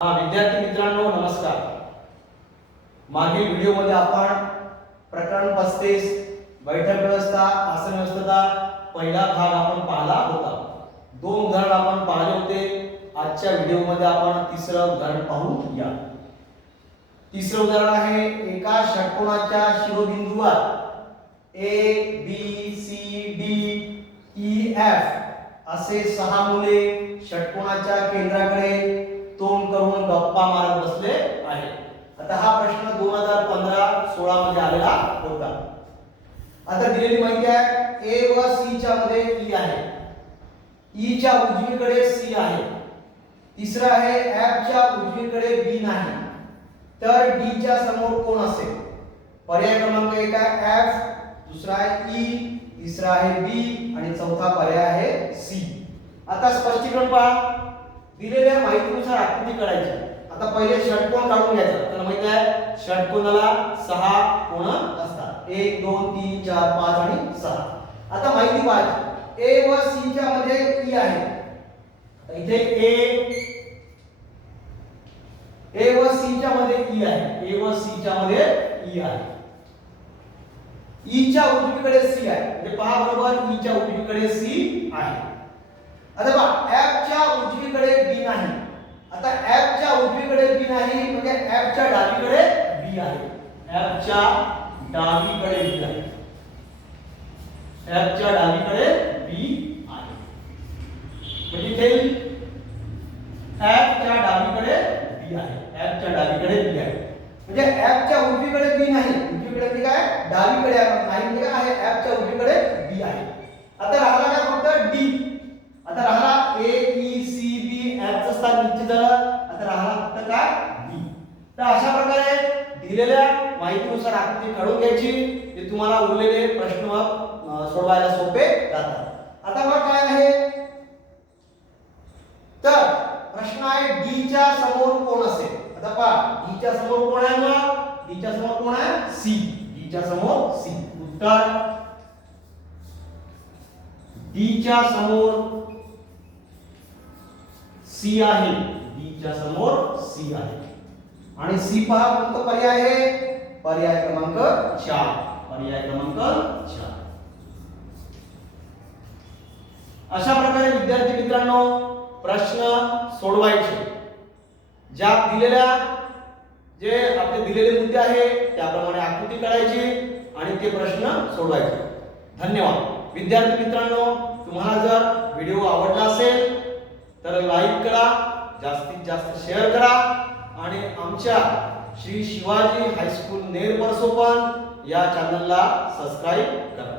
हा विद्यार्थी मित्रांनो नमस्कार. मागील व्हिडिओमध्ये आपण प्रकरण पस्तीस बैठक व्यवस्था आसन व्यवस्था पहिला भाग आपण पाहिला होता. दोन उदाहरण आपण पाहिले होते. आजच्या व्हिडिओमध्ये आपण तिसरं उदाहरण पाहूया. तिसरं उदाहरण आहे एका षटकोणाच्या शिरोबिंदूवर. A B C D E F असे सहा मुले षटकोणाच्या केंद्राकडे होता आता दिलेली माहिती आहे ए व सी च्या मध्ये ई आहे. ई च्या उजवीकडे सी आहे. तिसरा आहे एफ च्या उजवीकडे बी नाही. तर डी च्या समोर कोण असेल? पर्याय क्रमांक एक आहे एफ दुसरा आहे ई तिसरा आहे बी आणि चौथा पर्याय आहे सी आता स्पष्टीकरण पहा. दिलेल्या माहितीनुसार आकृती करायची आता पहिले षटकोन काढून घ्यायचा. तर माहिती आहे षटकोनाला सहा कोण असतात. एक दोन तीन चार पाच आणि सहा. आता माहिती पाच. ए व सी च्या मध्ये ई आहे. इथे ए ए व सी च्या मध्ये ई आहे. ए व सी च्या मध्ये ई आहे. ई च्या उजवीकडे सी आहे. म्हणजे पहा बरोबर ई च्या उजवीकडे सी आहे. आता पहा एफ च्या उजवीकडे बी नाही. आता एफ च्या उजवीकडे बी नाही म्हणजे एफ च्या डावीकडे बी आहे. एफ च्या डावीकडे बी आहे. एफ च्या डावीकडे बी आहे. म्हणजे इथे एफ च्या डावीकडे बी आहे. एफ च्या डावीकडे बी आहे. म्हणजे एफ च्या उजवीकडे बी नाही. उजवीकडे बी काय? डावीकडे नाही म्हणजे काय आहे? एफ च्या उजवीकडे बी आहे. आता राहिला काय फक्त? डी आता राहिला A E C B F चं स्थान निश्चित झालं. आता राहिला फक्त काय? बी तर अशा प्रकारे दिलेल्या माहितीनुसार आकृती काढून घ्यायची. ते तुम्हाला उरलेले प्रश्न सोडवायला सोपे जातात. आता बघा काय आहे. तर प्रश्न आहे डी च्या समोर कोण असेल? आता पहा डी च्या समोर कोण आहे ना डी च्या समोर कोण आहे? सी डी च्या समोर सी उत्तर. डी च्या समोर सी आहे. डी च्या समोर सी आहे. आणि सी पहा कोणता पर्याय आहे पर्याय क्रमांक चार. पर्याय क्रमांक चार. अशा प्रकारे विद्यार्थी मित्रांनो प्रश्न सोडवायचे. ज्या दिलेल्या जे आपले दिलेले मुद्दे आहे त्याप्रमाणे आकृती करायची आणि ते प्रश्न सोडवायचे. धन्यवाद. विद्यार्थी मित्रांनो तुम्हाला जर व्हिडिओ आवडला असेल तर लाईक करा जास्तीत जास्त शेअर करा. आमच्या श्री शिवाजी हायस्कूल नेर परसोपन या चॅनलला सबस्क्राईब करा.